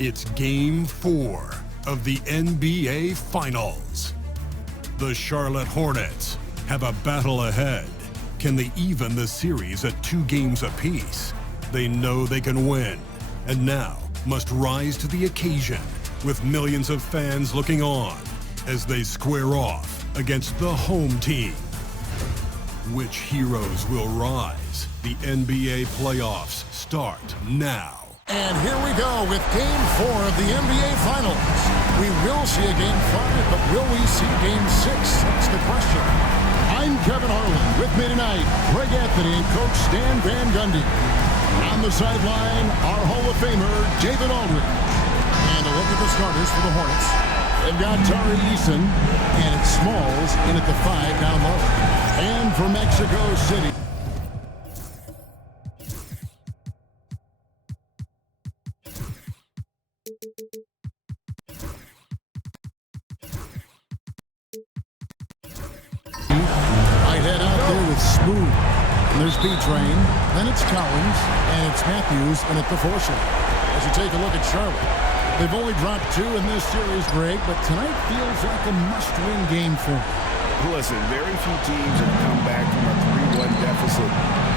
It's Game 4 of the NBA Finals. The Charlotte Hornets have a battle ahead. Can they even the series at 2 games apiece? They know they can win, and now must rise to the occasion with millions of fans looking on as they square off against the home team. Which heroes will rise? The NBA playoffs start now. And here we go with Game 4 of the NBA Finals. We will see a Game 5, but will we see Game 6? That's the question. I'm Kevin Harlan. With me tonight, Greg Anthony and Coach Stan Van Gundy. On the sideline, our Hall of Famer, David Aldridge. And a look at the starters for the Hornets. They've got Tari Eason, and it's Smalls in at the 5 down low. And for Mexico City. I head out there with Smooth. And there's B-Train. Then it's Collins. And it's Matthews. And at the 4 slot. As you take a look at Charlotte. They've only dropped 2 in this series, Greg. But tonight feels like a must-win game for them. Listen, very few teams have come back from a 3-1 deficit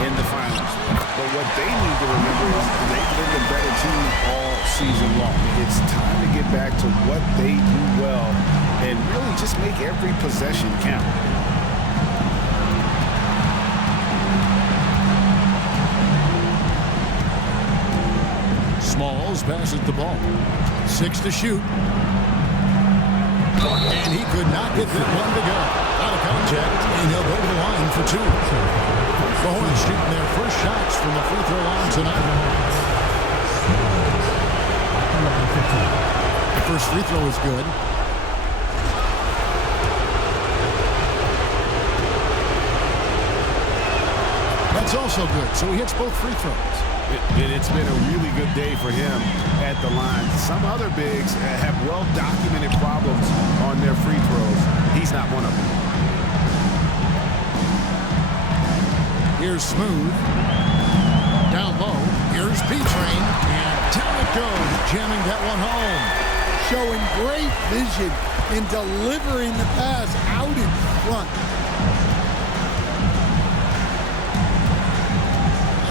in the finals. But what they need to remember is they've been the better team all season long. It's time to get back to what they do well and really just make every possession count. Smalls passes the ball. 6 to shoot. And he could not get that one to go. Out of contact, and he'll go to the line for 2. The Hornets shooting their first shots from the free throw line tonight. The first free throw is good. That's also good, so he hits both free throws. It's been a really good day for him at the line. Some other bigs have well-documented problems on their free throws. He's not one of them. Here's Smooth. Down low. Here's B-Train. And down it goes, jamming that one home. Showing great vision in delivering the pass out in front.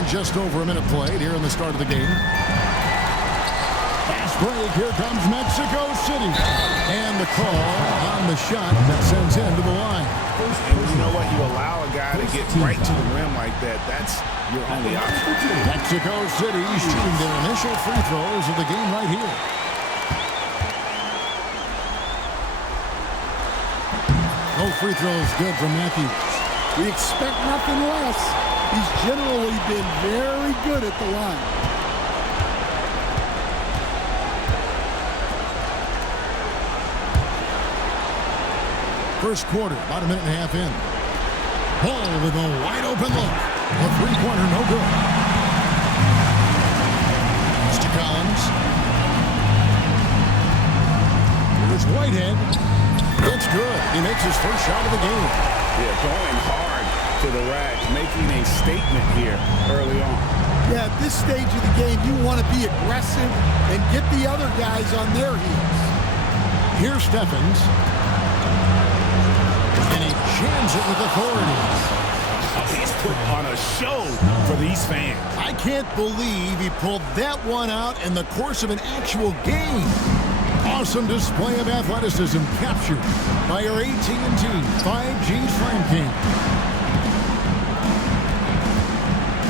Just over a minute played here in the start of the game. Fast break. Here comes Mexico City. And the call on the shot that sends him to the line. And you know what? You allow a guy to get right to the rim like that. That's your only option. Mexico City shooting their initial free throws of the game right here. No free throws good from Matthews. We expect nothing less. He's generally been very good at the line. First quarter, about a minute and a half in. Paul with a wide open look. A three-pointer, no good. Mr. Collins. Here's Whitehead. It's good. He makes his first shot of the game. Yeah, going hard to the rack, making a statement here early on. Yeah, at this stage of the game, you want to be aggressive and get the other guys on their heels. Here's Stephens. And he jams it with authority. He's put on a show for these fans. I can't believe he pulled that one out in the course of an actual game. Awesome display of athleticism captured by our AT&T 5G Slam King.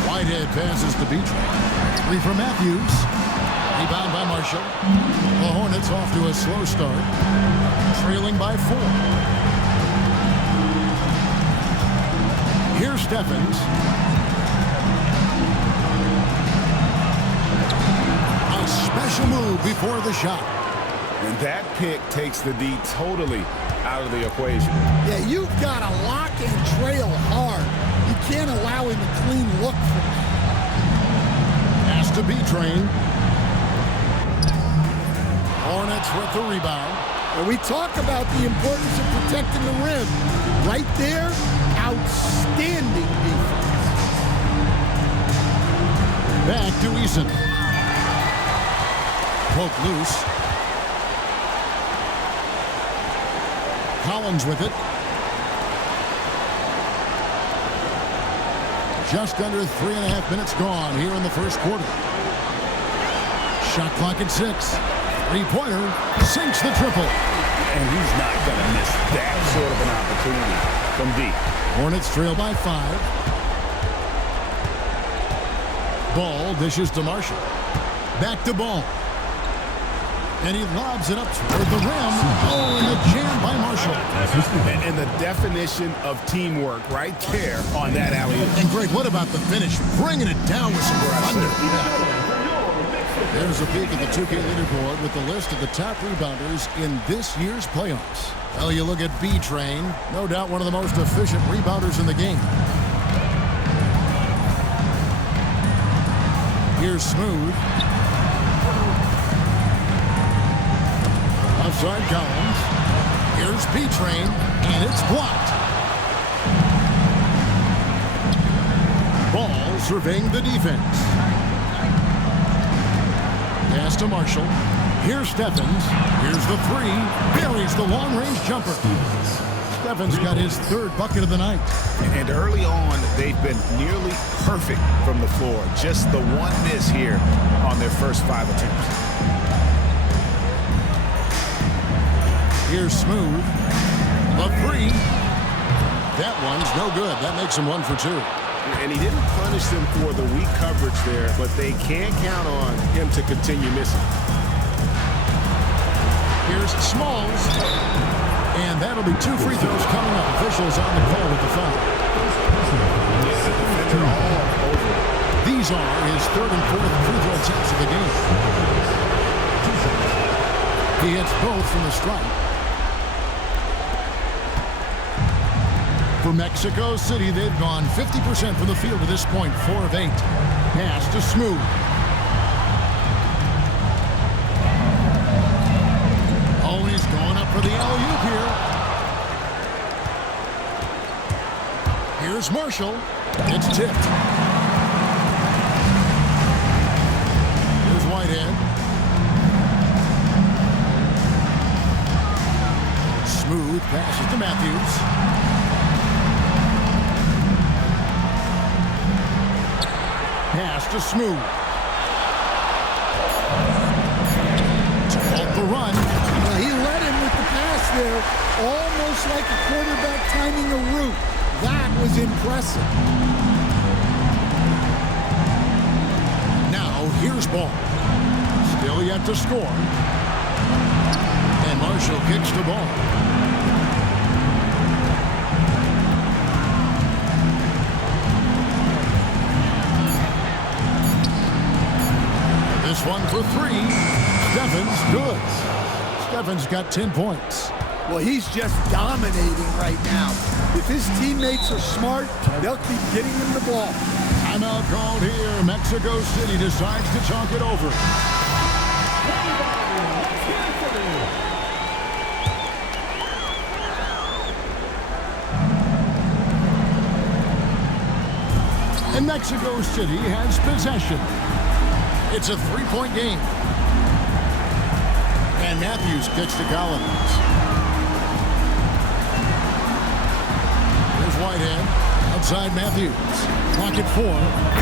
Whitehead passes to B-Train. 3 for Matthews. Rebound by Marshall. The Hornets off to a slow start. Trailing by 4. Here's Stephens. A special move before the shot. And that pick takes the D totally out of the equation. Yeah, you've got to lock and trail hard. You can't allow him a clean look. Pass to B-Train. Hornets with the rebound. And we talk about the importance of protecting the rim. Right there, outstanding defense. Back to Eason. Broke loose. Collins with it. Just under 3.5 minutes gone here in the first quarter. Shot clock at 6. Three-pointer sinks the triple. And he's not going to miss that sort of an opportunity from deep. Hornets trail by 5. Ball dishes to Marshall. Back to Ball. And he lobs it up toward the rim. Oh, and a jam by Marshall. And the definition of teamwork right there on that alley-oop. And Greg, what about the finish? Bringing it down with some thunder. There's a peek at the 2K leaderboard with the list of the top rebounders in this year's playoffs. Well, you look at B-Train, no doubt one of the most efficient rebounders in the game. Here's Smooth. Outside Collins. Here's B-Train, and it's blocked. Ball surveying the defense. Pass to Marshall. Here's Stephens. Here's the three. Buries the long-range jumper. Stephens got his third bucket of the night. And early on, they've been nearly perfect from the floor. Just the one miss here on their first 5 attempts. Here's Smooth. The three. That one's no good. That makes him 1 for 2. And he didn't punish them for the weak coverage there, but they can't count on him to continue missing. Here's Smalls. And that'll be 2 free throws coming up. Officials on the call with the foul. These are his 3rd and 4th free throw attempts of the game. He hits both from the stripe. For Mexico City, they've gone 50% from the field to this point, 4 of 8. Pass to Smooth. Oh, he's going up for the alley-oop here. Here's Marshall. It's tipped. Here's Whitehead. Smooth passes to Matthews. Pass to Smooth. To halt the run. Well, he led him with the pass there, almost like a quarterback timing a route. That was impressive. Now here's Ball. Still yet to score. And Marshall kicks the ball. This one for 3. Stephens, good. Stephens got 10 points. Well, he's just dominating right now. If his teammates are smart, they'll keep getting him the ball. Timeout called here. Mexico City decides to talk it over. And Mexico City has possession. It's a 3-point game. And Matthews kicks to Collins. Here's Whitehead. Outside Matthews. Clock at 4.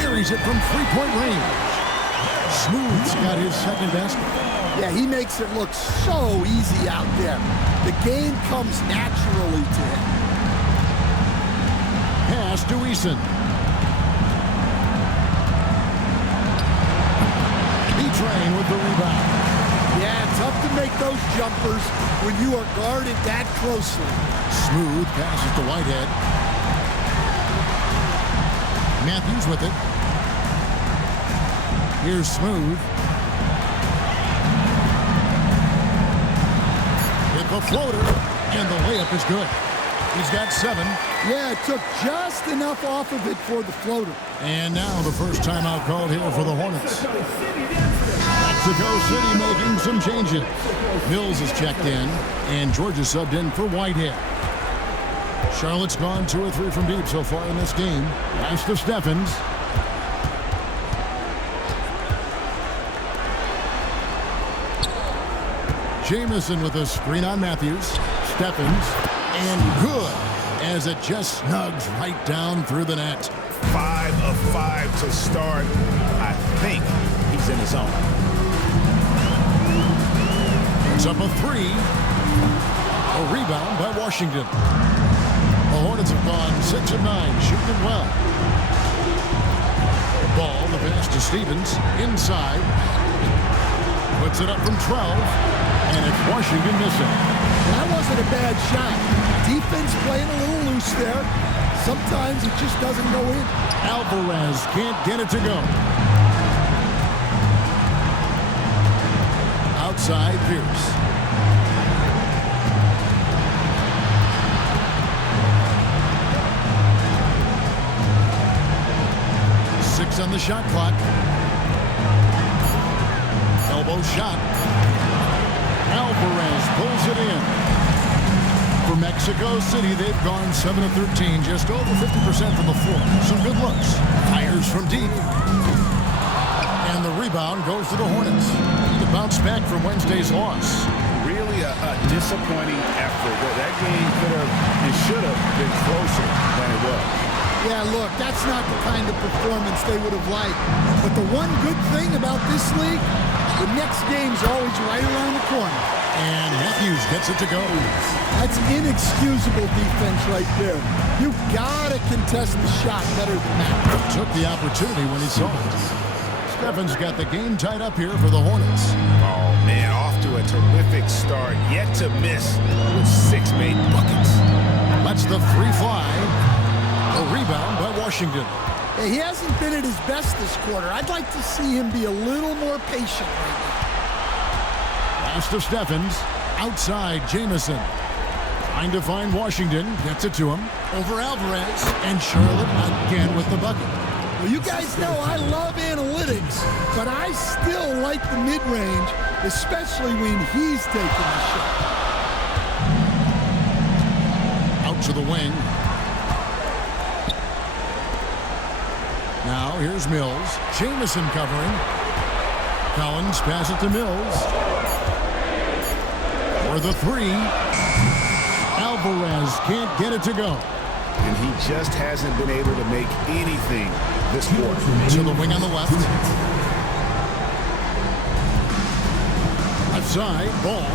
Buries it from 3-point range. Smooth's got his second basket. Yeah, he makes it look so easy out there. The game comes naturally to him. Pass to Eason. B-Train with the rebound. Yeah, tough to make those jumpers when you are guarded that closely. Smooth passes to Whitehead. Matthews with it. Here's Smooth. With the floater, and the layup is good. He's got 7. Yeah, it took just enough off of it for the floater. And now the first timeout called here for the Hornets. Mexico City making some changes. Mills is checked in, and Georgia subbed in for Whitehead. Charlotte's gone 2 or 3 from deep so far in this game. Pass to Stephens. Jamison with a screen on Matthews. Stephens, and good, as it just snugs right down through the net. 5 of 5 to start. I think he's in his zone. It's up a 3. A rebound by Washington. The Hornets have gone 6 of 9, shooting well. The ball, the pass to Stevens, inside. Puts it up from 12, and it's Washington missing. That wasn't a bad shot. Defense playing a little loose there. Sometimes it just doesn't go in. Alvarez can't get it to go. Outside Pierce. On the shot clock. Elbow shot. Alvarez pulls it in. For Mexico City, they've gone 7 of 13, just over 50% from the floor. Some good looks. Fires from deep. And the rebound goes to the Hornets. The bounce back from Wednesday's loss. Really a disappointing effort. That game could have and should have been closer than it was. Yeah, look, that's not the kind of performance they would have liked. But the one good thing about this league, the next game's always right around the corner. And Matthews gets it to go. That's inexcusable defense right there. You've got to contest the shot better than that. Took the opportunity when he saw it. Stephens got the game tied up here for the Hornets. Oh, man, off to a terrific start. Yet to miss with 6 made buckets. Lets the 3 fly. A rebound by Washington. Yeah, he hasn't been at his best this quarter. I'd like to see him be a little more patient right now. Pass to Stephens. Outside Jamison. Trying to find Washington. Gets it to him. Over Alvarez. And Charlotte again with the bucket. Well, you guys know I love analytics, but I still like the mid-range, especially when he's taking the shot. Out to the wing. Now here's Mills. Jamison covering. Collins pass it to Mills. For the 3. Alvarez can't get it to go. And he just hasn't been able to make anything this quarter. To the wing on the left. Left side, ball.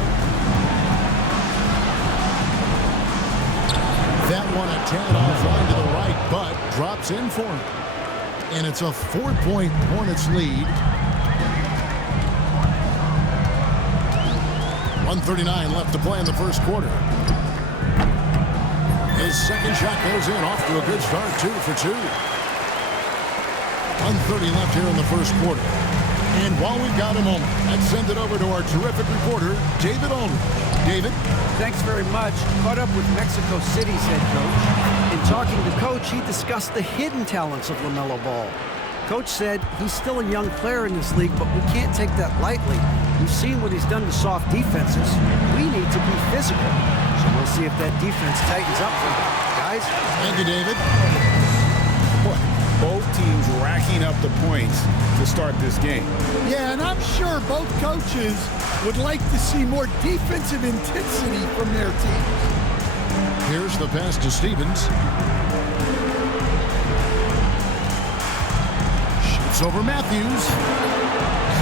That one a tad offline to the right, but drops in for him. And it's a 4-point Hornets lead. 1:39 left to play in the first quarter. His second shot goes in, off to a good start, 2 for 2. 1:30 left here in the first quarter. And while we've got a moment, let's send it over to our terrific reporter, David Ulrich. David? Thanks very much. Caught up with Mexico City's head coach. In talking to Coach, he discussed the hidden talents of LaMelo Ball. Coach said he's still a young player in this league, but we can't take that lightly. We've seen what he's done to soft defenses. We need to be physical. So we'll see if that defense tightens up for him. Guys? Thank you, David. Both teams racking up the points to start this game. Yeah, and I'm sure both coaches would like to see more defensive intensity from their teams. Here's the pass to Stevens. Shoots over Matthews.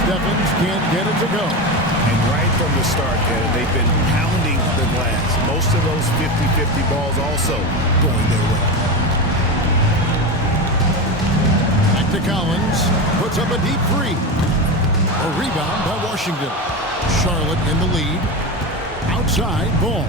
Stephens can't get it to go. And right from the start, they've been pounding the glass. Most of those 50-50 balls also going their way. Back to Collins. Puts up a deep 3. A rebound by Washington. Charlotte in the lead. Outside, ball.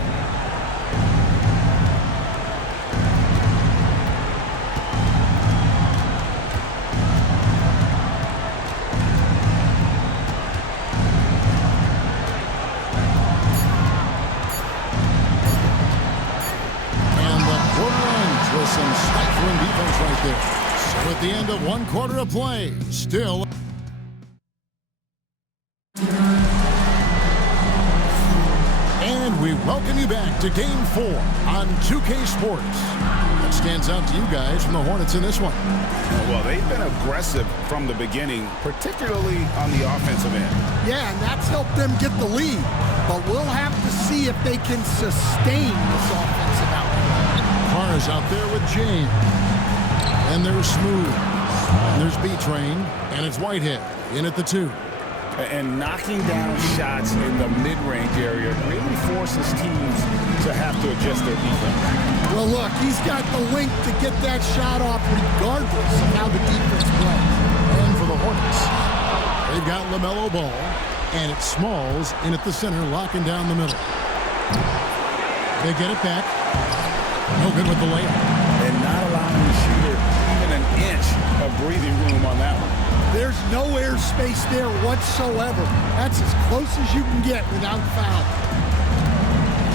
Some stifling defense right there. So at the end of 1 quarter of play, still. And we welcome you back to Game 4 on 2K Sports. Let's stands out to you guys from the Hornets in this one? Well, they've been aggressive from the beginning, particularly on the offensive end. Yeah, and that's helped them get the lead. But we'll have to see if they can sustain this offensive output. Carr's out there with James. And there's Smooth. And there's B-Train. And it's Whitehead in at the 2. And knocking down shots in the mid-range area really forces teams to have to adjust their defense. Well, look, he's got the length to get that shot off regardless of how the defense plays. And for the Hornets, they've got LaMelo Ball. And it's Smalls in at the center, locking down the middle. They get it back. No good with the layup. And not allowing the shooter even an inch of breathing room on that one. There's no airspace there whatsoever. That's as close as you can get without foul.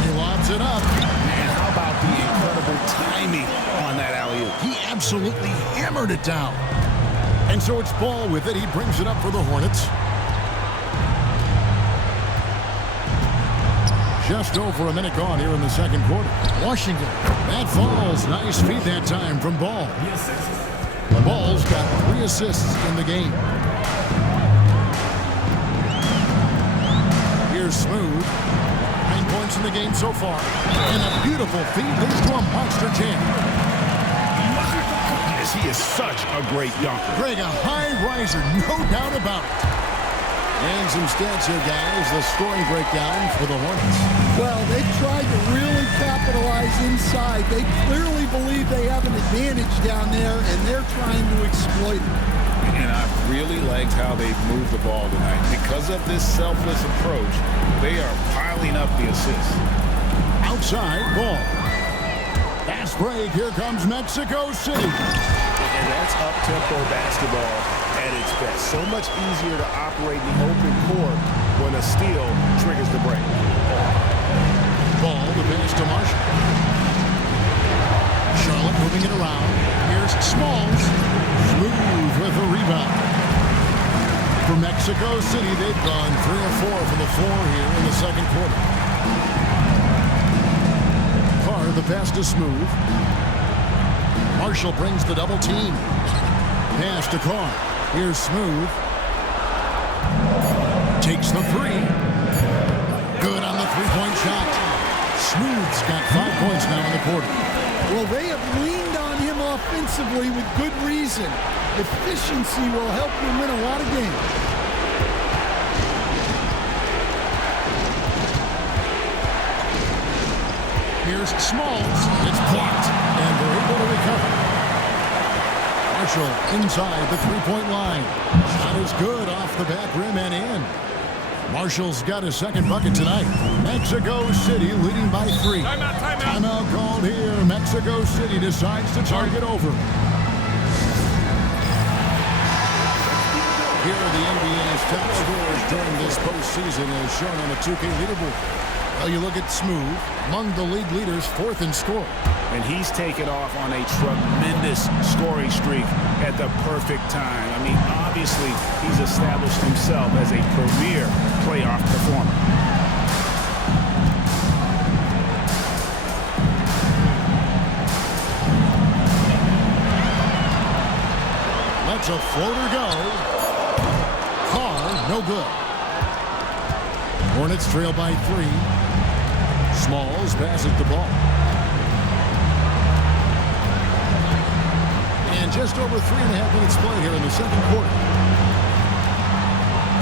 He lobs it up. And how about the incredible timing on that alley-oop? He absolutely hammered it down. And so it's Ball with it. He brings it up for the Hornets. Just over a minute gone here in the second quarter. Washington. That falls. Nice feed that time from Ball. Ball's got 3 assists in the game. Here's Smooth. 9 points in the game so far. And a beautiful feed leads to a monster jam. He is such a great dunker. Greg, a high riser, no doubt about it. And some stats here, guys. The scoring breakdown for the Hornets. Well, they've tried to really capitalize inside. They clearly believe they have an advantage down there, and they're trying to exploit it. And I really liked how they've moved the ball tonight. Because of this selfless approach, they are piling up the assists. Outside, Ball. Fast break. Here comes Mexico City. And that's up-tempo basketball at its best. So much easier to operate in the open court when a steal triggers the break. Ball, the pass to Marshall. Charlotte moving it around. Here's Smalls. Smooth with the rebound. For Mexico City, they've gone 3 or 4 from the floor here in the second quarter. Carr, the pass to Smooth. Marshall brings the double team. Pass to Carr. Here's Smooth. Takes the 3. Good on the 3-point shot. Smooth's got 5 points now in the quarter. Well, they have leaned on him offensively with good reason. Efficiency will help you win a lot of games. Here's Smalls. It's blocked, and they're able to recover. Marshall inside the 3-point line. Shot is good off the back rim and in. Marshall's got his second bucket tonight. Mexico City leading by 3. Timeout. Timeout called here. Mexico City decides to target over. Here are the NBA's top scorers during this postseason as shown on the 2K leaderboard. Well, you look at Smooth, among the league leaders, 4th in score. And he's taken off on a tremendous scoring streak at the perfect time. I mean, obviously, he's established himself as a premier playoff performer. Lets a floater go. Carr, no good. Hornets trail by 3. Smalls passes the ball. And just over 3.5 minutes play here in the second quarter.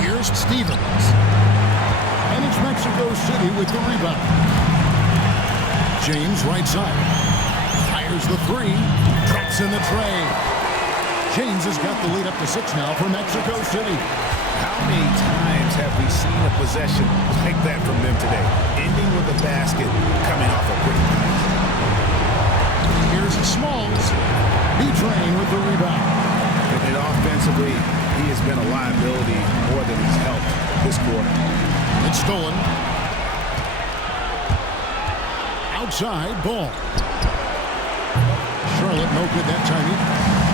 Here's Stevens. And it's Mexico City with the rebound. James right side. Fires the 3. Drops in the tray. James has got the lead up to 6 now for Mexico City. How many times have we seen a possession like that from them today? Ending with a basket, coming off a quick pass. Here's Smalls. B-Train with the rebound. And offensively, he has been a liability more than he's helped this quarter. It's stolen. Outside, Ball. Charlotte no good that time either.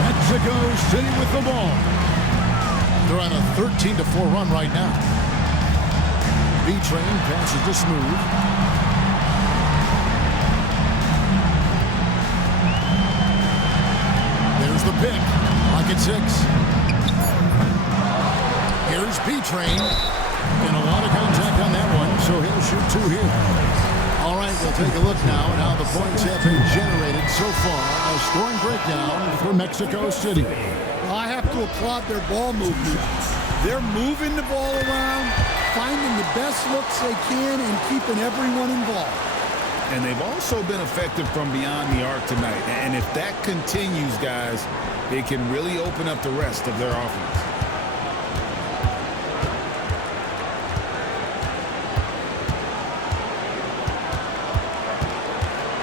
Mexico City with the ball. They're on a 13-4 run right now. B-Train passes to Smooth. pick. Lock at 6. Here's B-Train. And a lot of contact on that one, so he'll shoot 2 here. All right, we'll take a look now at how the points have been generated so far. A scoring breakdown for Mexico City. Well, I have to applaud their ball movement. They're moving the ball around, finding the best looks they can, and keeping everyone involved. And they've also been effective from beyond the arc tonight. And if that continues, guys, they can really open up the rest of their offense.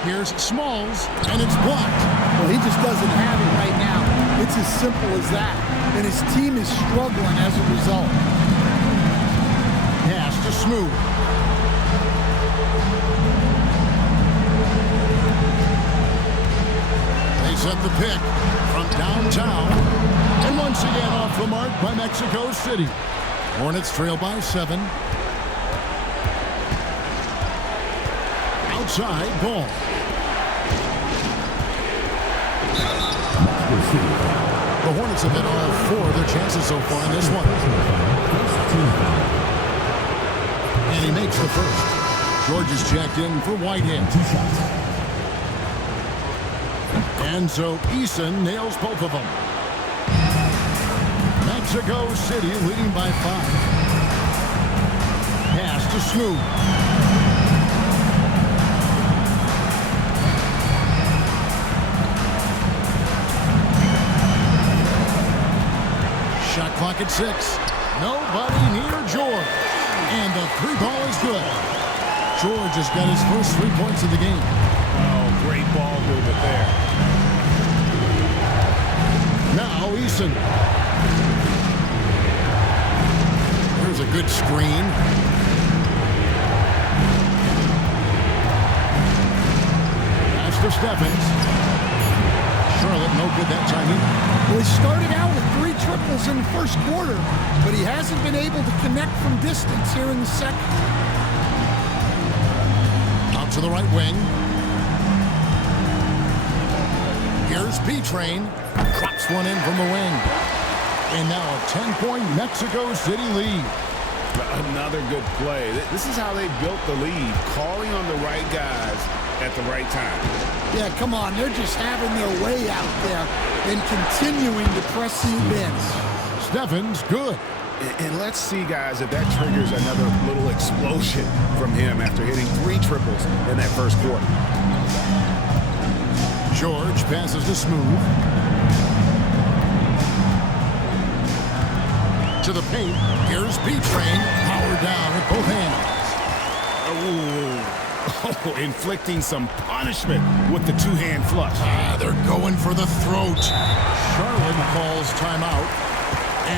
Here's Smalls, and it's blocked. Well, he just doesn't have it right now. It's as simple as that. And his team is struggling as a result. Pass to Smooth. They set the pick from downtown. And once again off the mark by Mexico City. Hornets trail by 7. Outside ball. The Hornets have hit all 4 of their chances so far in this one. And he makes the first. George is checked in for Whitehead. And so Eason nails both of them. Mexico City leading by 5. Pass to Smooth. Shot clock at 6. Nobody near George. And the 3 ball is good. George has got his first 3 points of the game. Oh, great ball movement there. Now Eason. There's a good screen. Pass to Stephens. Charlotte no good that time either. Well, he started out with 3 triples in the first quarter, but he hasn't been able to connect from distance here in the second. Out to the right wing. Here's B-Train. Drops one in from the wing. And now a 10-point Mexico City lead. Another good play. This is how they built the lead, calling on the right guys at the right time. Yeah, come on. They're just having their way out there and continuing to press the bench. Stephens, good. And let's see, guys, if that triggers another little explosion from him after hitting 3 triples in that first quarter. George passes to Smooth. To the paint. Here's B-Train. Powered down with both hands. Oh, inflicting some punishment with the 2-hand flush. They're going for the throat. Charlotte calls timeout.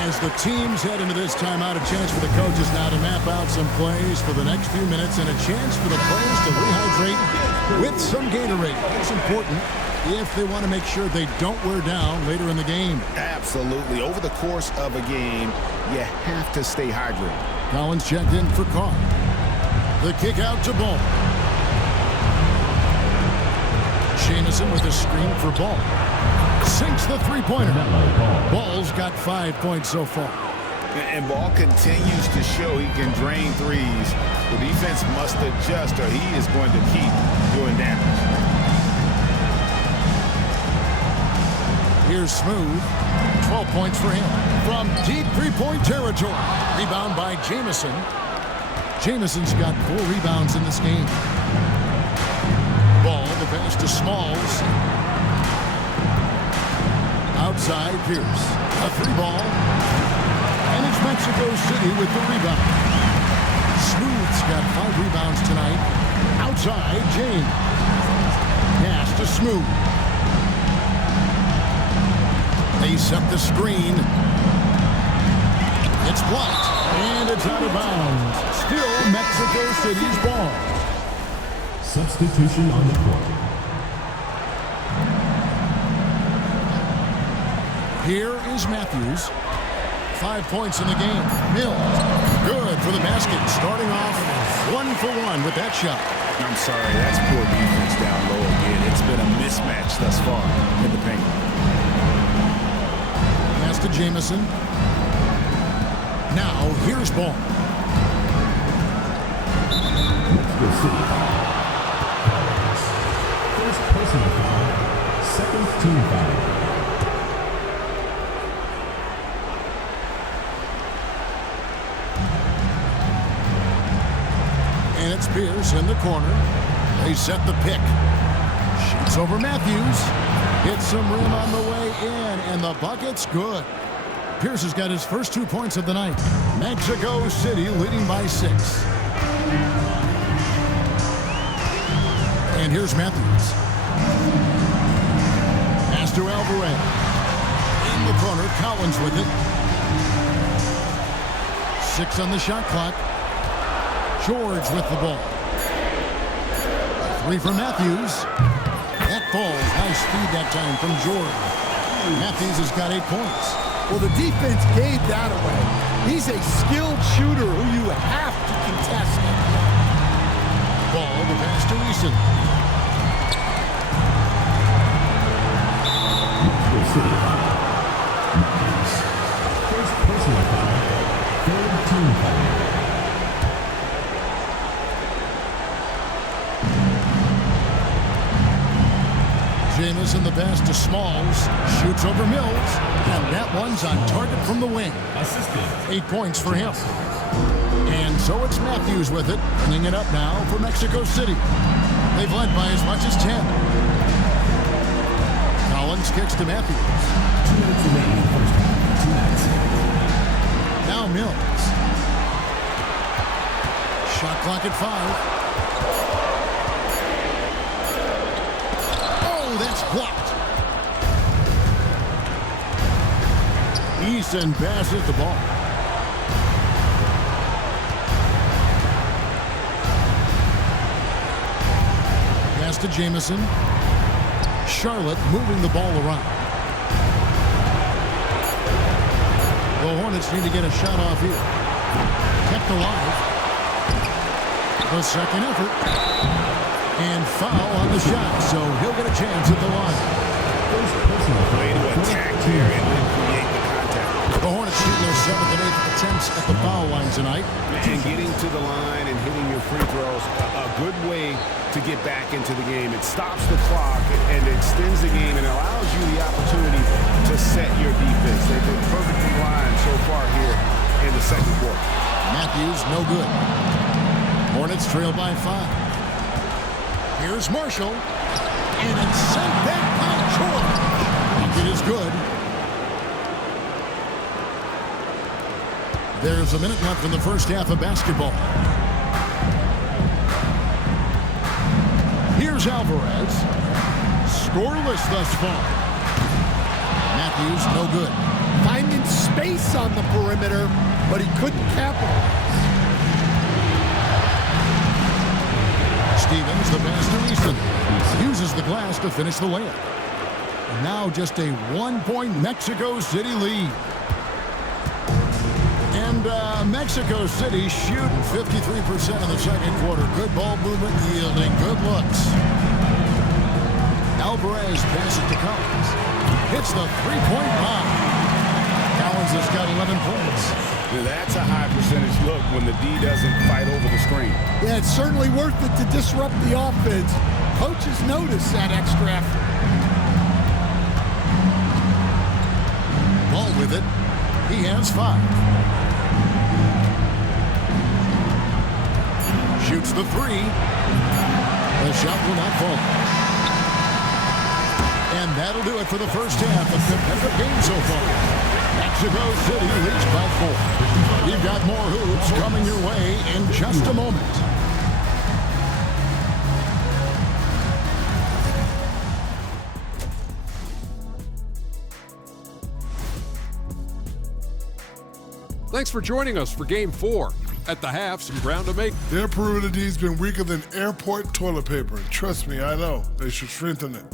As the teams head into this timeout, a chance for the coaches now to map out some plays for the next few minutes and a chance for the players to rehydrate with some Gatorade. It's important if they want to make sure they don't wear down later in the game. Absolutely. Over the course of a game, you have to stay hydrated. Collins checked in for Carr. The kick out to Ball. Jamison with a screen for Ball. Sinks the 3-pointer. Ball's got 5 points so far. And Ball continues to show he can drain threes. The defense must adjust or he is going to keep doing damage. Here's Smooth. 12 points for him. From deep 3-point territory. Rebound by Jamison. Jamison's got 4 rebounds in this game. Ball, the pass to Smalls. Outside, Pierce. A 3-ball. And it's Mexico City with the rebound. Smooth's got 5 rebounds tonight. Outside, James. Pass to Smooth. They set the screen. It's blocked. And it's out of bounds. Still Mexico City's ball. Substitution on the court. Here is Matthews. 5 points in the game. Mills. Good for the basket. Starting off 1 for 1 with that shot. I'm sorry, that's poor defense down low again. It's been a mismatch thus far in the paint. Jamison. Now, here's ball. Mexico City. First personal foul. Second team foul. And it's Pierce in the corner. They set the pick. Shoots over Matthews. Hits some rim on the way in, and the bucket's good. Pierce has got his first 2 points of the night. Mexico City leading by 6. And here's Matthews. Pass to Alvarez. In the corner, Collins with it. 6 on the shot clock. George with the ball. 3 for Matthews. That falls. Nice feed that time from George. Matthews has got 8 points. Well, the defense gave that away. He's a skilled shooter who you have to contest. Ball to pass to Eason. Mexico City. First personal foul. Third team foul. Jamison the pass to Smalls. Shoots over Mills. And that one's on target from the wing. Assistant. 8 points for him. And so it's Matthews with it. Bringing it up now for Mexico City. They've led by as much as 10. Collins kicks to Matthews. 2 minutes remaining in the first half. 2 minutes. Now Mills. Shot clock at 5. That's blocked. Eason passes the ball. Pass to Jamison. Charlotte moving the ball around. The Hornets need to get a shot off here. Kept alive. The second effort. And foul on the shot, so he'll get a chance at the line. First personal Way to attack here and then create the contact. The Hornets shooting their 7th and 8th attempts at the foul line tonight. And getting to the line and hitting your free throws, a good way to get back into the game. It stops the clock and extends the game and allows you the opportunity to set your defense. They've been perfectly lined so far here in the second quarter. Matthews, no good. Hornets trail by 5. Here's Marshall. And it's sent back by George. It is good. There's a minute left in the first half of basketball. Here's Alvarez. Scoreless thus far. Matthews, no good. Finding space on the perimeter, but he couldn't capitalize. Stevens, the pass to Easton. Uses the glass to finish the layup. And now just a 1-point Mexico City lead. And Mexico City shooting 53% in the second quarter. Good ball movement, yielding good looks. Alvarez passes to Collins. Hits the three-point line. Collins has got 11 points. That's a high percentage look when the D doesn't fight over the screen. Yeah, it's certainly worth it to disrupt the offense. Coaches notice that extra effort. Ball with it. He has 5. Shoots the 3. The shot will not fall. And that'll do it for the first half of the competitive game so far. Mexico City leads by 4. We've got more hoops coming your way in just a moment. Thanks for joining us for Game 4. At the half, some ground to make. Their perimeter D's been weaker than airport toilet paper. Trust me, I know. They should strengthen it.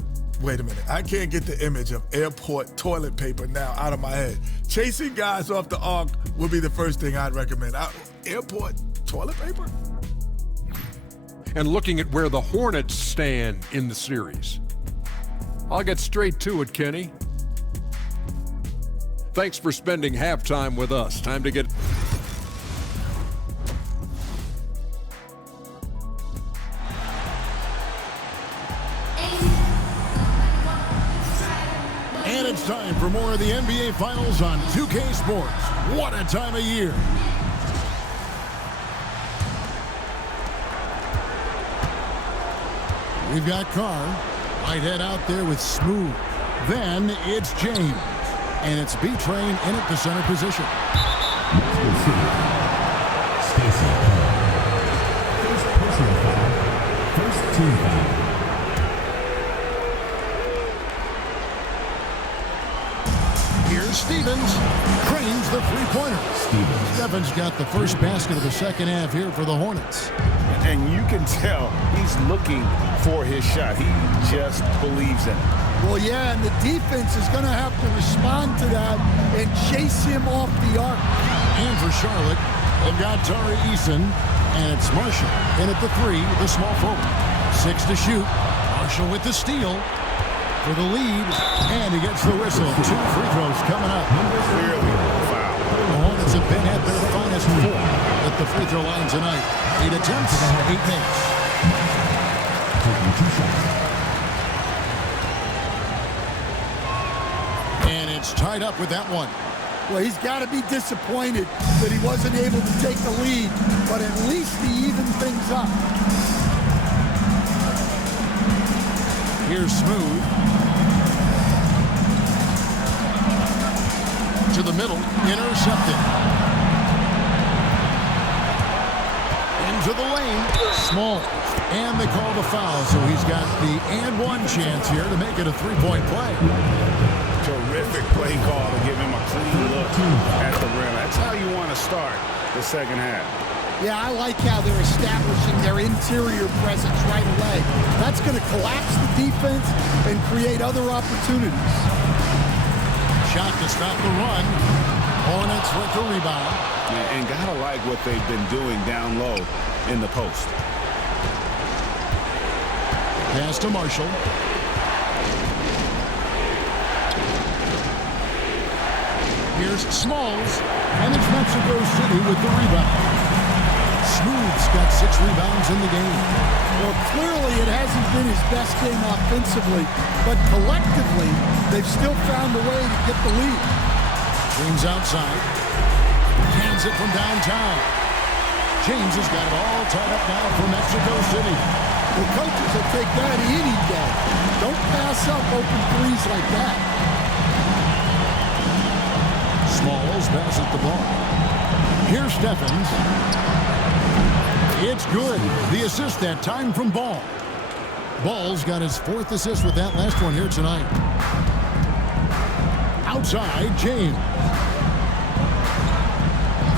Wait a minute. I can't get the image of airport toilet paper now out of my head. Chasing guys off the arc would be the first thing I'd recommend. Airport toilet paper? And looking at where the Hornets stand in the series. I'll get straight to it, Kenny. Thanks for spending halftime with us. Time to get... And it's time for more of the NBA Finals on 2K Sports. What a time of year. We've got Carr. Whitehead out there with Smooth. Then it's James. And it's B-Train in at the center position. Stacey First personal foul. First team foul. Here's Stevens. Cranes the three-pointer. Stevens got the first basket of the second half here for the Hornets. And you can tell he's looking for his shot. He just believes in it. Well, yeah, and the defense is going to have to respond to that and chase him off the arc. And for Charlotte, they've got Tari Eason, and it's Marshall in at the three, the small forward. 6 to shoot. Marshall with the steal for the lead, and he gets the whistle. 2 free throws coming up. Clearly foul. The Hornets have been at their finest 4 at the free throw line tonight. 8 attempts, 8 makes. Taking 2 shots. And it's tied up with that one. Well, he's got to be disappointed that he wasn't able to take the lead, but at least he evened things up. Here's Smooth. To the middle, intercepted. Into the lane, Small. And they call the foul, so he's got the and one chance here to make it a three-point play. Terrific play call to give him a clean look at the rim. That's how you want to start the second half. Yeah, I like how they're establishing their interior presence right away. That's going to collapse the defense and create other opportunities. Shot to stop the run. Hornets with the rebound. And gotta like what they've been doing down low in the post. Pass to Marshall. Here's Smalls. And it's Mexico City with the rebound. Smooth's got 6 rebounds in the game. Well, clearly it hasn't been his best game offensively, but collectively, they've still found a way to get the lead. James outside. Hands it from downtown. James has got it all tied up now for Mexico City. The coaches will take that any day. Don't pass up open threes like that. Smalls passes the ball. Here's Stephens. It's good. The assist that time from Ball. Ball's got his 4th assist with that last one here tonight. Outside, James.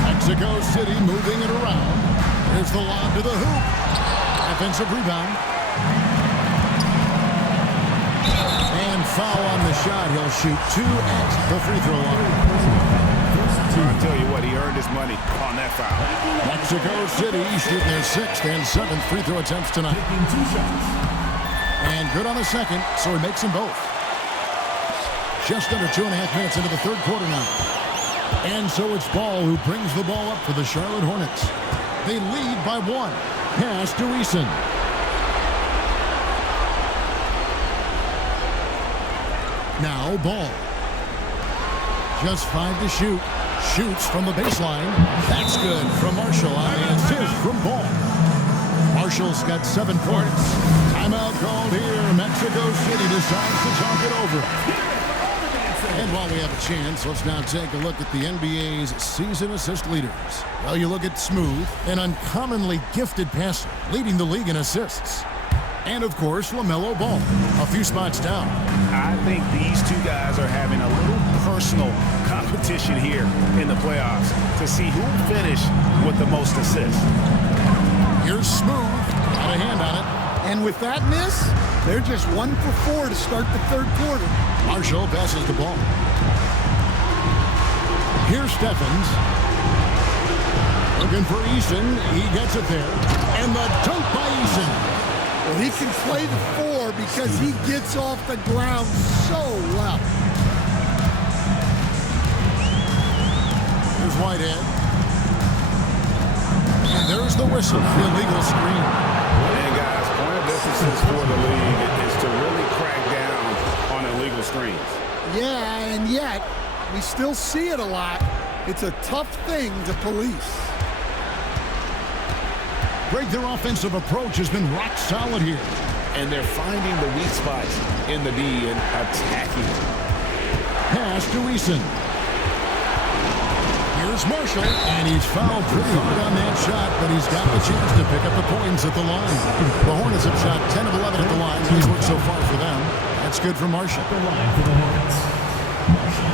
Mexico City moving it around. Here's the lob to the hoop. Offensive rebound. And foul on the shot. He'll shoot 2 at the free throw line. I'll tell you what, he earned his money on that foul. Mexico City shooting their 6th and 7th free throw attempts tonight. And good on the second, so he makes them both. Just under 2.5 minutes into the third quarter now. And so it's Ball who brings the ball up for the Charlotte Hornets. They lead by 1. Pass to Eason. Now Ball. Just 5 to shoot. Shoots from the baseline. That's good from Marshall on the assist from Ball. Marshall's got 7 points. Timeout called here. Mexico City decides to talk it over. And while we have a chance, let's now take a look at the NBA's season assist leaders. Well, you look at Smooth, an uncommonly gifted passer, leading the league in assists. And, of course, LaMelo Ball, a few spots down. I think these two guys are having a little personal competition here in the playoffs to see who will finish with the most assists. Here's Smooth, got a hand on it. And with that miss, they're just 1 for 4 to start the third quarter. Marshall passes the ball. Here's Stephens. Looking for Eason. He gets it there. And the dunk by Eason. Well, he can play the 4 because he gets off the ground so well. Whitehead. And there's the whistle. Illegal screen. And guys, point of emphasis for the league is to really crack down on illegal screens. Yeah, and yet we still see it a lot. It's a tough thing to police. Greg, their offensive approach has been rock solid here. And they're finding the weak spots in the D and attacking. Pass to Eason. Here's Marshall, and he's fouled pretty hard on that shot, but he's got the chance to pick up the points at the line. The Hornets have shot 10 of 11 at the line. Nice work so far for them. That's good for Marshall. The line for the Hornets. Marshall,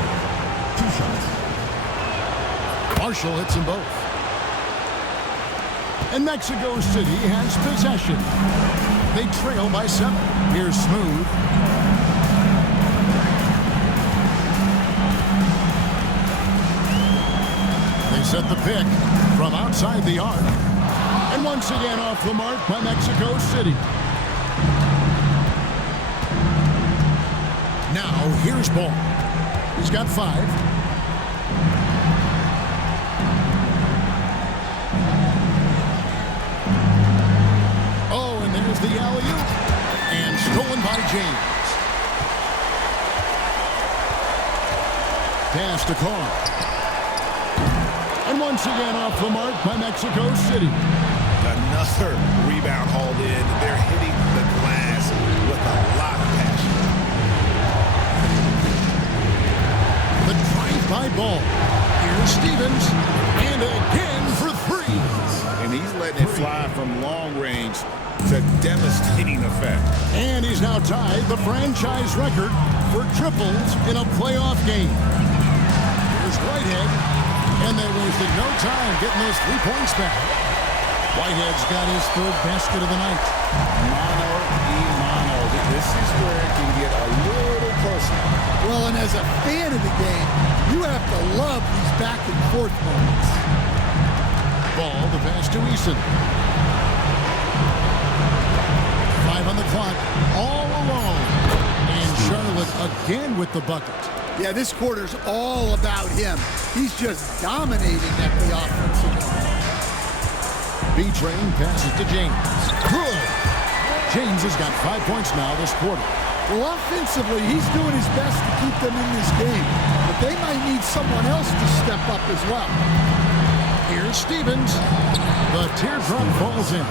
2 shots. Marshall hits them both. And Mexico City has possession. They trail by 7. Here's Smooth. They set the pick from outside the arc. And once again off the mark by Mexico City. Now here's Ball. He's got 5. The alley-oop, and stolen by James. Pass to Carr. And once again off the mark by Mexico City. Another rebound hauled in. They're hitting the glass with a lot of passion. The drive-by ball. Here's Stevens, and again for 3. And he's letting it fly from long range. It's a devastating effect. And he's now tied the franchise record for triples in a playoff game. Here's Whitehead, and they wasted no time getting those 3 points back. Whitehead's got his 3rd basket of the night. Mano y mano. This is where it can get a little personal. Well, and as a fan of the game, you have to love these back and forth moments. Ball, the pass to Eason. 5 on the clock, all alone. And Charlotte again with the bucket. Yeah, this quarter's all about him. He's just dominating at the offensive line. B-Train passes to James. Good. James has got 5 points now this quarter. Well, offensively, he's doing his best to keep them in this game. But they might need someone else to step up as well. Here's Stevens. The teardrop falls in.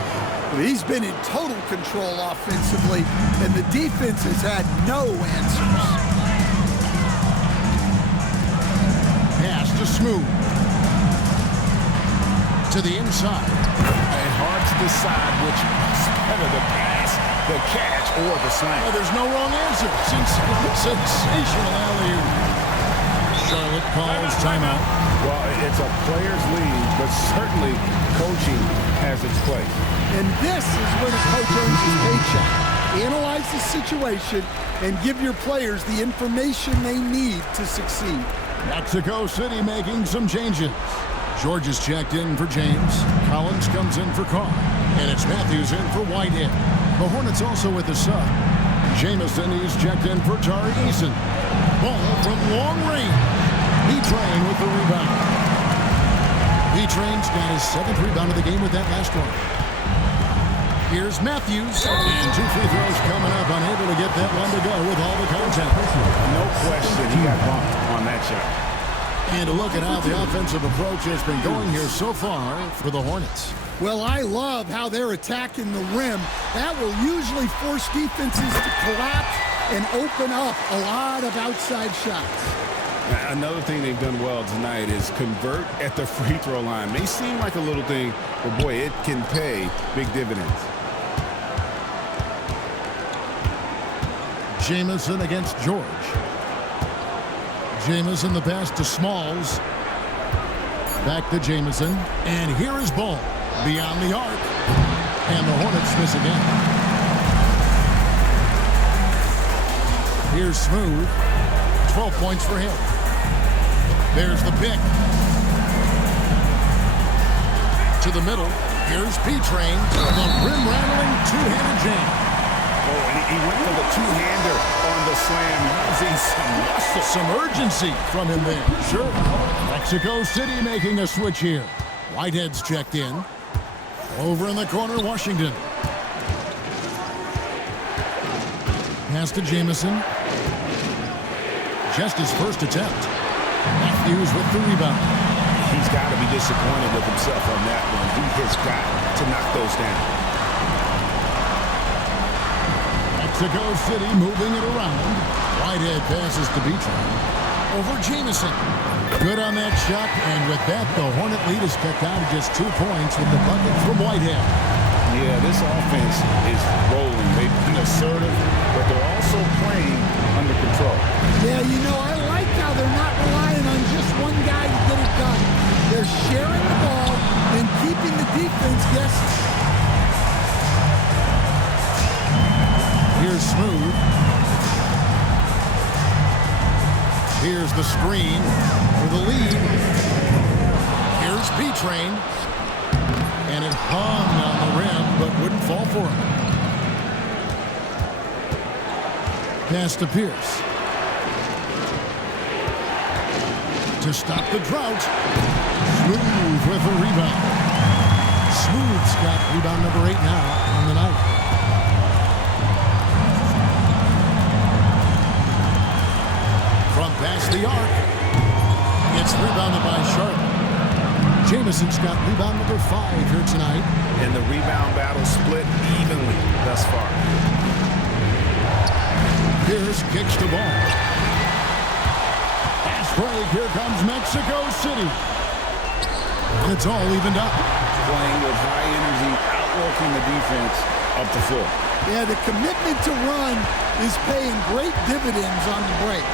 He's been in total control offensively, and the defense has had no answers. Pass to Smooth. To the inside. And hard to decide which is better, the pass, the catch, or the slam. Well, there's no wrong answer. Sensational alley-oop. Charlotte calls timeout. Well, it's a player's league, but certainly coaching has its place. And this is when a coach earns his paycheck. Analyze the situation and give your players the information they need to succeed. Mexico City making some changes. George is checked in for James. Collins comes in for Carr. And it's Matthews in for Whitehead. The Hornets also with the sub. Jamison, he's checked in for Tari Eason. Ball from long range. B-Train with the rebound. B-Train's got his 7th rebound of the game with that last one. Here's Matthews. And 2 free throws coming up. Unable to get that one to go with all the contact. No question he got bumped on that shot. And a look at how the offensive approach has been going here so far for the Hornets. Well, I love how they're attacking the rim. That will usually force defenses to collapse and open up a lot of outside shots. Another thing they've done well tonight is convert at the free throw line. May seem like a little thing, but boy, it can pay big dividends. Jamison against George. Jamison the pass to Smalls. Back to Jamison. And here is Ball. Beyond the arc. And the Hornets miss again. Here's Smooth. 12 points for him. There's the pick. To the middle. Here's B-Train. The rim-rattling two-handed jam. Oh, and He went for the two-hander on the slam, using some muscle. Some urgency from him there. Sure. Mexico City making a switch here. Whitehead's checked in. Over in the corner, Washington. Pass to Jamison. Just his first attempt. Matthews with the rebound. He's got to be disappointed with himself on that one. He has got to knock those down. Mexico City moving it around. Whitehead passes to Beachman. Over Jamison. Good on that shot, and with that, the Hornet lead is cut down to just 2 points with the bucket from Whitehead. Yeah, this offense is rolling. They've been assertive, but they're also playing under control. Yeah, you know, I like how they're not relying on just one guy to get it done. They're sharing the ball and keeping the defense guessing. Here's Smooth. Here's the screen for the lead. Here's B-Train. And it hung on the rim, but wouldn't fall for him. Pass to Pierce. To stop the drought. Smooth with a rebound. Smooth's got rebound number 8 now on the night. From past the arc. It's rebounded by Charlotte. Jamison's got rebound number 5 here tonight. And the rebound battle split evenly thus far. Pierce kicks the ball. Fast break. Here comes Mexico City. It's all evened up. Playing with high energy, outworking the defense up the floor. Yeah, the commitment to run is paying great dividends on the break.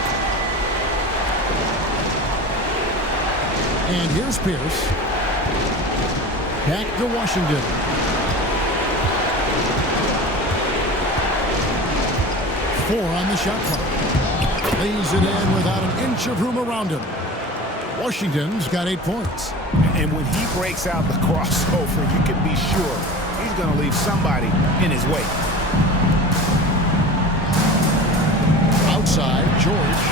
And here's Pierce. Back to Washington. Four on the shot clock. Lays it in without an inch of room around him. Washington's got 8 points. And when he breaks out the crossover, you can be sure he's going to leave somebody in his way. Outside, George.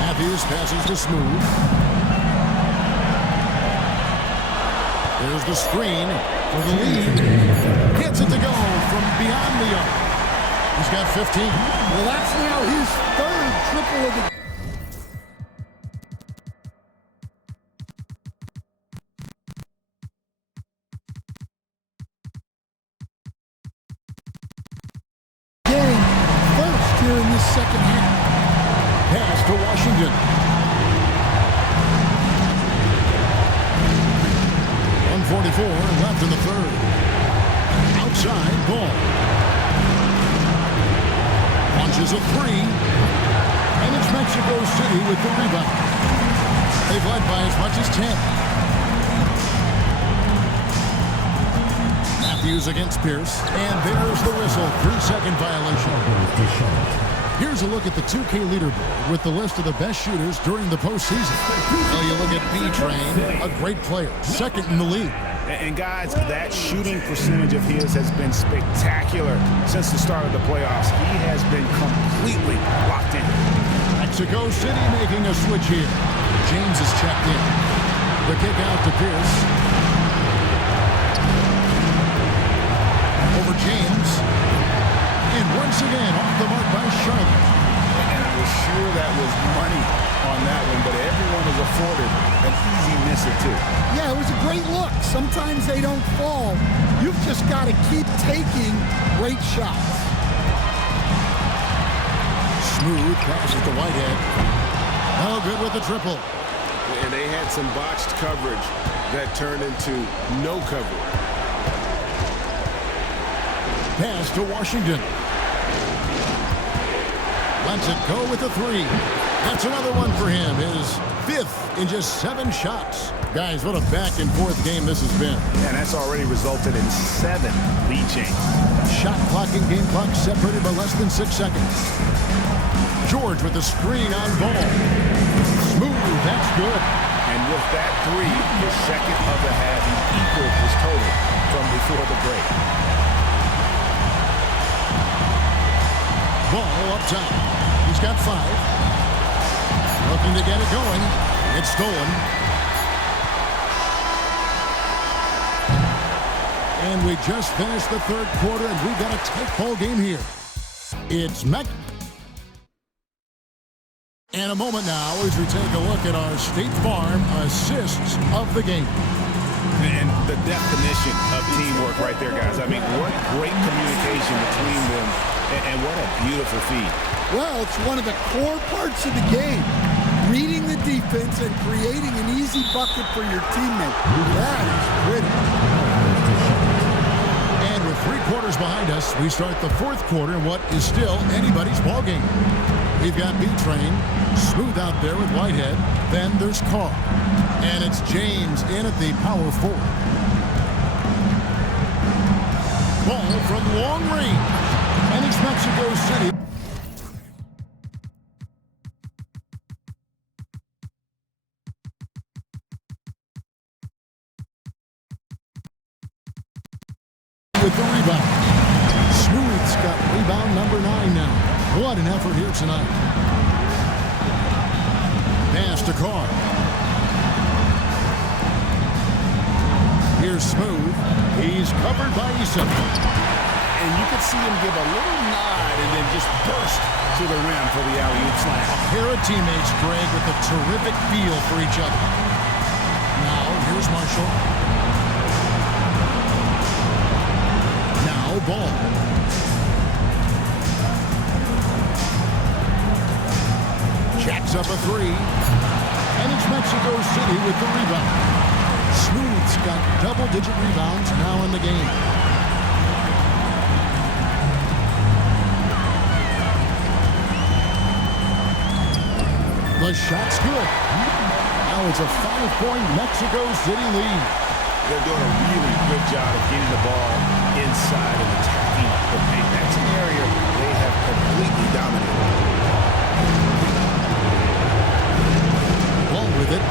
Matthews passes to Smooth. There's the screen for the lead. Gets it to go from beyond the arc. He's got 15. Well, that's now his 3rd triple of the game. First here in this second half. Pass to Washington. 1:44 left in the 3rd. Outside, ball. Launches a 3. And it's Mexico City with the rebound. They've led by as much as 10. Matthews against Pierce. And there's the whistle. 3-second violation. Here's a look at the 2K leaderboard with the list of the best shooters during the postseason. Well, you look at B-Train, a great player, 2nd in the league. And guys, that shooting percentage of his has been spectacular since the start of the playoffs. He has been completely locked in. Mexico City making a switch here. James is checked in. The kick out to Pierce. Over James. And once again, off the mark by Charlotte. And I was sure that was money on that one, but everyone is afforded an easy miss or two. Yeah, it was a great look. Sometimes they don't fall. You've just got to keep taking great shots. Smooth passes to Whitehead. No good with the triple. And they had some botched coverage that turned into no coverage. Pass to Washington. Lets it go with a 3. That's another one for him. His 5th in just 7 shots. Guys, what a back-and-forth game this has been. And that's already resulted in 7 lead changes. Shot clock and game clock separated by less than 6 seconds. George with the screen on ball. Smooth, that's good. And with that 3, his 2nd of the half, he equaled his total from before the break. Ball up top. He's got 5. Looking to get it going. It's stolen. And we just finished the third quarter, and we've got a tight ball game here. It's Mac. And a moment now as we take a look at our State Farm assists of the game. And the definition of teamwork right there, guys. I mean, what great communication between them, and what a beautiful feed. Well, it's one of the core parts of the game. Reading the defense and creating an easy bucket for your teammate. That is pretty. And with 3 quarters behind us, we start the fourth quarter in what is still anybody's ball game. We've got B-Train, smooth out there with Whitehead. Then there's Carr. And it's James in at the power forward. Ball from long range. And it's Mexico City. With the rebound. Smooth's got rebound number 9 now. What an effort here tonight. Pass to Carr. Here's Smooth. He's covered by Eason. And you could see him give a little nod and then just burst to the rim for the alley-oop slam. A pair of teammates, Greg, with a terrific feel for each other. Now, here's Marshall. Now, Ball. Jacks up a 3. And it's Mexico City with the rebound. Smooth's got double-digit rebounds now in the game. The shot's good. Now it's a 5-point Mexico City lead. They're doing a really good job of getting the ball inside and attacking the paint. That's an area they have completely dominated. Ball with it.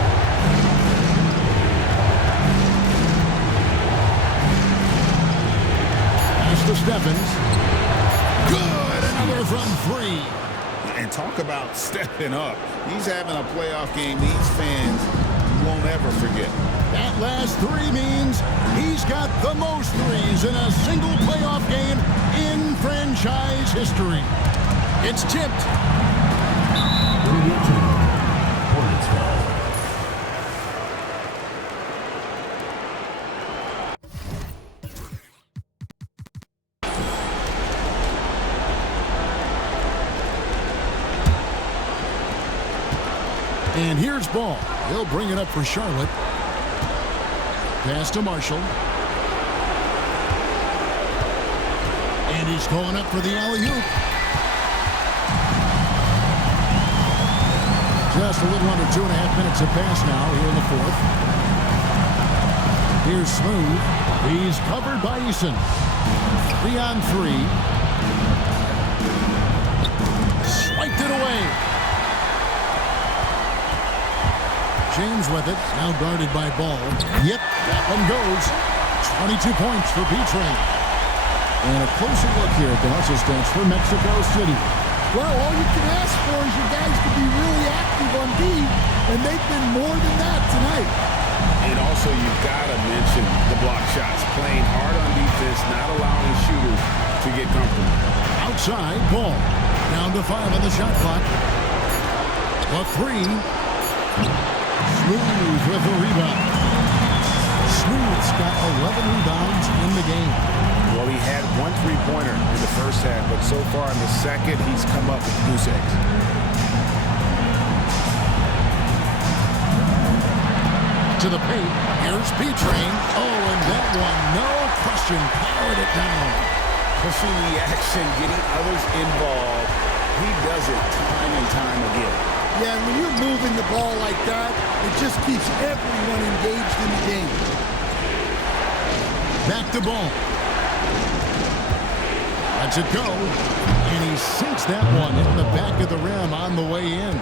Pass to Stephens. Good. Another from 3. And talk about stepping up. He's having a playoff game these fans won't ever forget. That last 3 means he's got the most threes in a single playoff game in franchise history. It's tipped. And here's Ball. He'll bring it up for Charlotte. Pass to Marshall. And he's going up for the alley-oop. Just a little under 2.5 minutes of pass now here in the fourth. Here's Smooth. He's covered by Eason. 3-on-3. Swiped it away. James with it, now guarded by Ball. Yep, that one goes. 22 points for B-Train. And a closer look here at the hustle stats for Mexico City. Well, all you can ask for is your guys to be really active on D, and they've been more than that tonight. And also, you've got to mention the block shots. Playing hard on defense, not allowing shooters to get comfortable. Outside, Ball. Down to 5 on the shot clock. A 3. Smooth with the rebound. Smooth's got 11 rebounds in the game. Well, he had 1 3-pointer in the first half, but so far in the second, he's come up with goose eggs. To the paint. Here's B-Train. Oh, and that one, no question, powered it down. Pushing the action, getting others involved. He does it time and time again. Yeah, and when you're moving the ball like that, it just keeps everyone engaged in the game. Back to Ball. Lets it go. And he sinks that one in the back of the rim on the way in.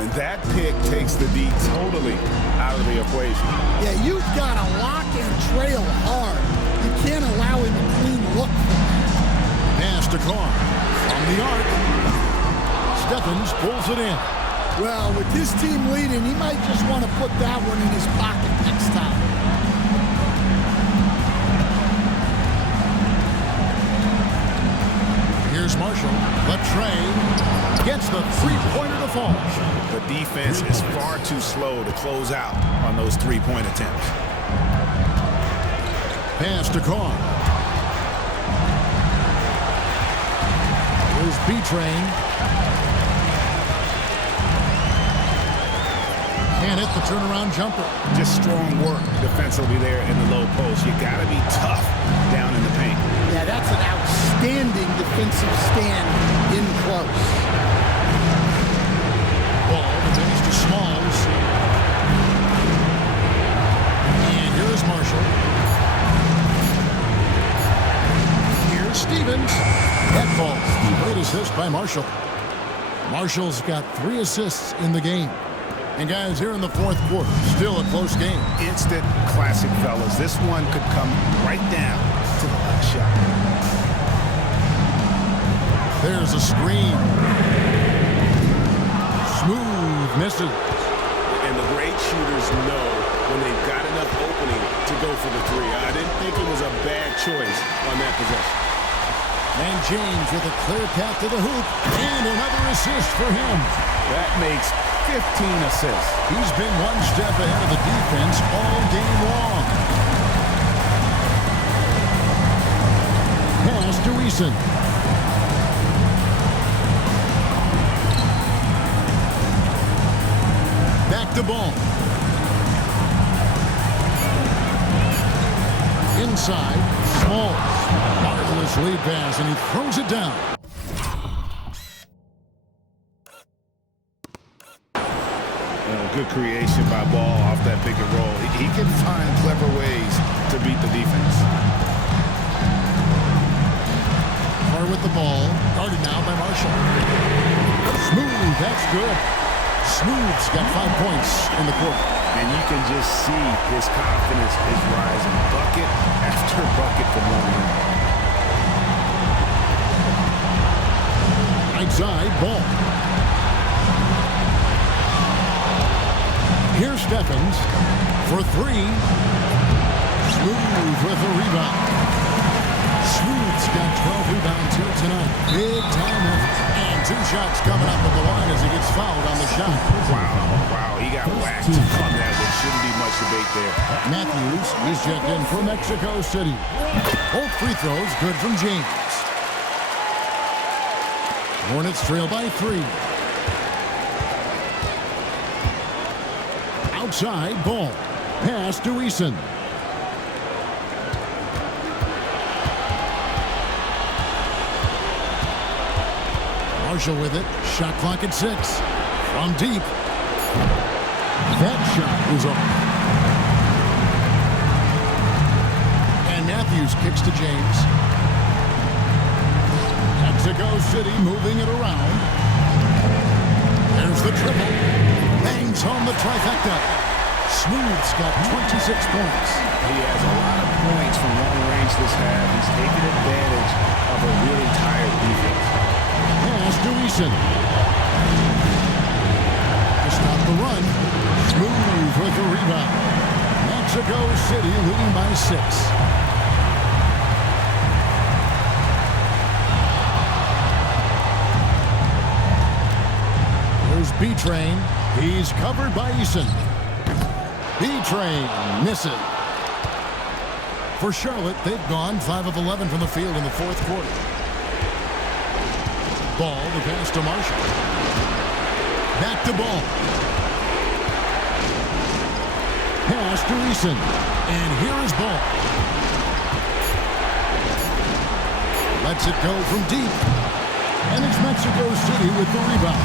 And that pick takes the D totally out of the equation. Yeah, you've got to lock and trail hard. You can't allow him a clean look. Pass to Carr. From the arc, Stephens pulls it in. Well, with his team leading, he might just want to put that one in his pocket next time. Here's Marshall. The trade gets the three-pointer to fall. The defense is far too slow to close out on those three-point attempts. Pass to Carr. Here's B-Train. Can't hit the turnaround jumper. Just strong work defensively there in the low post. You got to be tough down in the paint. Yeah, that's an outstanding defensive stand in close. Ball returns to Smalls. And here's Marshall. Here's Stevens. That ball. Great assist by Marshall. Marshall's got 3 assists in the game. And guys, here in the fourth quarter, still a close game. Instant classic, fellas. This one could come right down to the last shot. There's a screen. Smooth misses. And the great shooters know when they've got enough opening to go for the three. I didn't think it was a bad choice on that possession. And James with a clear path to the hoop. And another assist for him. That makes 15 assists. He's been one step ahead of the defense all game long. Pass to Eason. Back to ball. Inside, Smalls. Marvelous lead pass, and he throws it down. Good creation by Ball off that pick and roll. He can find clever ways to beat the defense. Carr with the ball. Guarded now by Marshall. Smooth, that's good. Smooth's got 5 points in the quarter. And you can just see his confidence is rising. Bucket after bucket from one end. Right side, Ball. Here's Stephens for 3. Smooth with a rebound. Smooth's got 12 rebounds here tonight. Big time effort. And 2 shots coming up at the line as he gets fouled on the shot. Wow, he got whacked on that one. Shouldn't be much debate there. Matthews is checked in for Mexico City. Both free throws good from James. Hornets trail by 3. Outside, Ball. Pass to Eason. Marshall with it. Shot clock at 6. From deep. That shot is up. And Matthews kicks to James. Mexico City moving it around. There's the triple. Bangs home the trifecta. Smooth's got 26 points. He has a lot of points from long range this half. He's taking advantage of a really tired defense. Pass to Eason. To stop the run. Smooth with the rebound. Mexico City leading by 6. There's B-Train. He's covered by Eason. B-Train misses. For Charlotte, they've gone 5 of 11 from the field in the fourth quarter. Ball, the pass to Marshall. Back to Ball. Pass to Eason. And here is Ball. Lets it go from deep. And it's Mexico City with the rebound.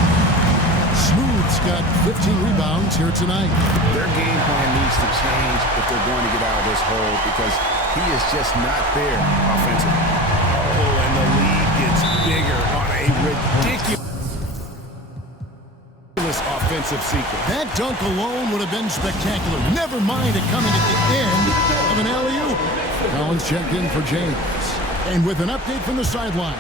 Smooth's got 15 rebounds here tonight. Their game plan needs to change if they're going to get out of this hole because he is just not there offensively. Oh, and the lead gets bigger on a ridiculous offensive sequence. That dunk alone would have been spectacular. Never mind it coming at the end of an alley-oop. Collins checked in for James. And with an update from the sidelines,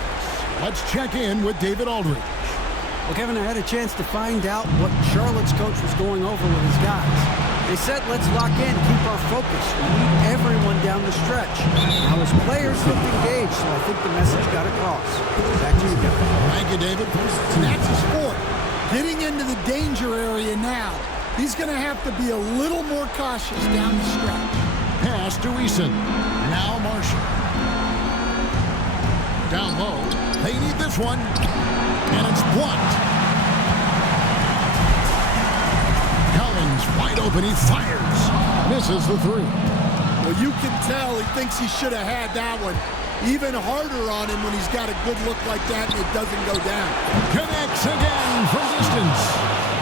Let's check in with David Aldridge. Well, Kevin, I had a chance to find out what Charlotte's coach was going over with his guys. They said, let's lock in, keep our focus. We need everyone down the stretch. Now, his players looked engaged, so I think the message got across. Back to you, Kevin. Thank you, David. And that's his sport. Getting into the danger area now. He's going to have to be a little more cautious down the stretch. Pass to Eason. Now Marshall. Down low. They need this one. And it's blocked. Collins wide open. He fires. Misses the three. Well, you can tell he thinks he should have had that one. Even harder on him when he's got a good look like that and it doesn't go down. Connects again from distance.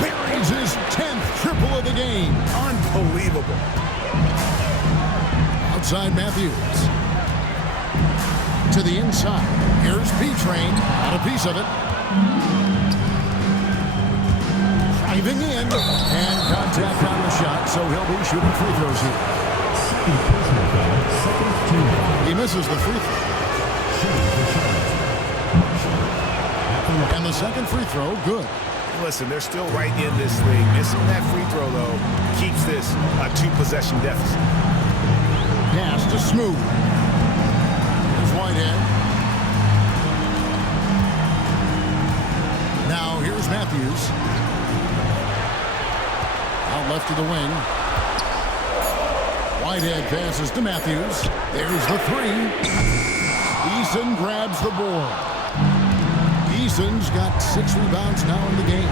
Buries his 10th triple of the game. Unbelievable. Outside Matthews. To the inside. Here's B-Train. Got a piece of it. Driving in. And contact on the shot, so he'll be shooting free throws here. He misses the free throw. And the second free throw, good. Listen, they're still right in this thing. Missing that free throw, though, keeps this a two-possession deficit. Pass to Smooth. Here's Whitehead. Now here's Matthews. Out left to the wing. Whitehead passes to Matthews. There's the three. Eason grabs the board. Eason's got 6 rebounds now in the game.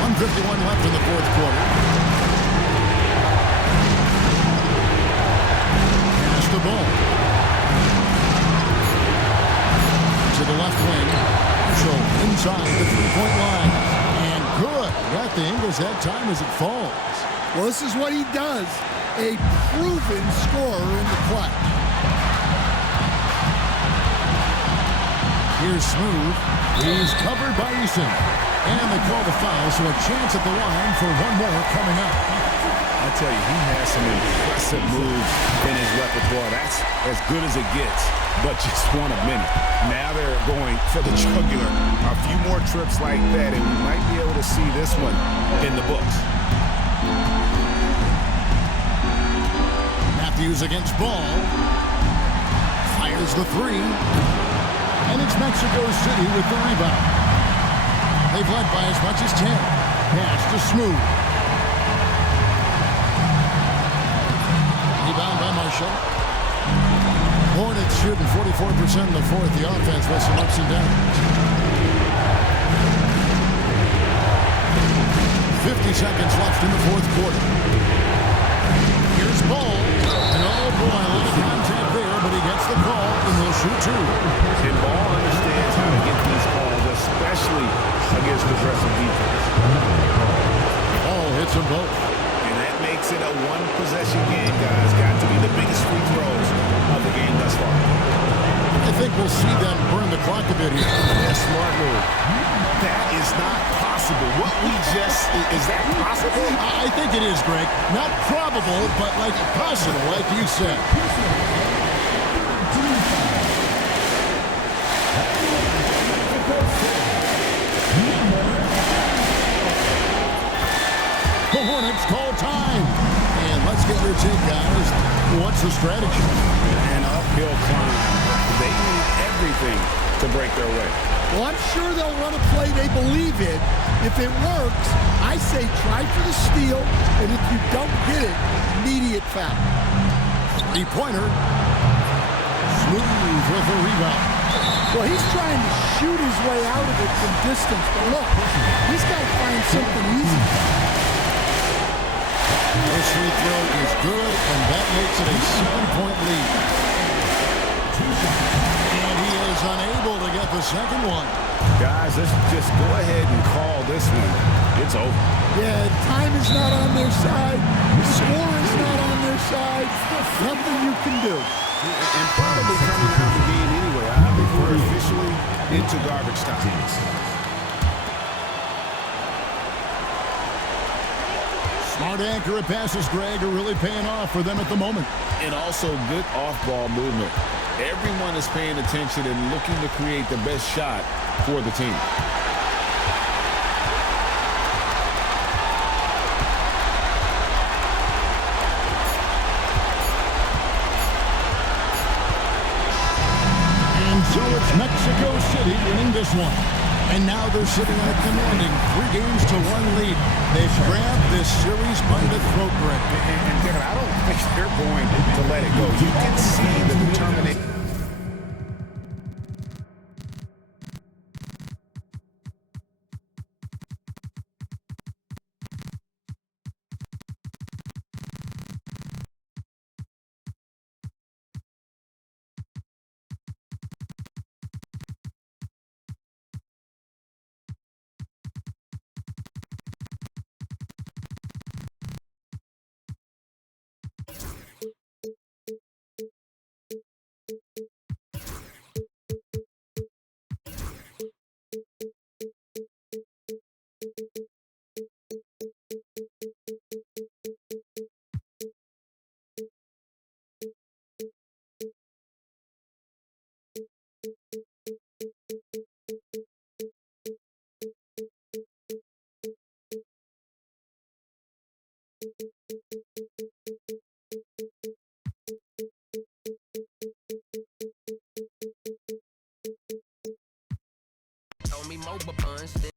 1:51 left in the fourth quarter. Pass the ball. To the left wing. Marshall inside the three-point line. And good. Got the Ingles that time as it falls. Well, this is what he does. A proven scorer in the clutch. Here's Smooth. He's covered by Eason. And they call the foul, so a chance at the line for one more coming up. I tell you, he has some impressive moves in his repertoire. That's as good as it gets, but just one of many. Now they're going for the jugular. A few more trips like that, and we might be able to see this one in the books. Matthews against Ball. Fires the three. And it's Mexico City with the rebound. They've led by as much as 10. Pass to Smooth. Rebound by Marshall. Hornets shooting 44% in the fourth. The offense with some ups and downs. 50 seconds left in the fourth quarter. Here's Ball. And oh boy, a little contact there, but he gets the call, and he'll shoot two. And Ball understands how to get these calls, especially against aggressive defense. Ball hits them both. And that makes it a one-possession game, guys. Got to be the biggest free throws of the game thus far. I think we'll see them burn the clock a bit here. Yeah, smart move. That is not possible. What we just, is that possible? I think it is, Greg. Not probable, but like possible, like you said. The Hornets call time. And let's get your take, guys. What's the strategy? An uphill climb. They need everything to break their way. Well, I'm sure they'll run a play they believe in. If it works, I say try for the steal, and if you don't get it, immediate foul. Three-pointer. Smooth with a rebound. Well, he's trying to shoot his way out of it from distance, but look, he's got to find something easy. This free throw is good, and that makes it a 7-point lead. And he is unable to get the second one. Guys, let's just go ahead and call this one. It's over. Yeah, time is not on their side. The score is not on their side. Nothing you can do. And probably coming out of the game anyway. I think we're officially into garbage time. Smart accurate passes, Greg, are really paying off for them at the moment. And also good off-ball movement. Everyone is paying attention and looking to create the best shot for the team. And so it's Mexico City winning this one. And now they're sitting on a commanding 3-1 lead. They've grabbed this series by the throat, Greg. And Kevin, I don't think they're going to let it go. You can see the determination.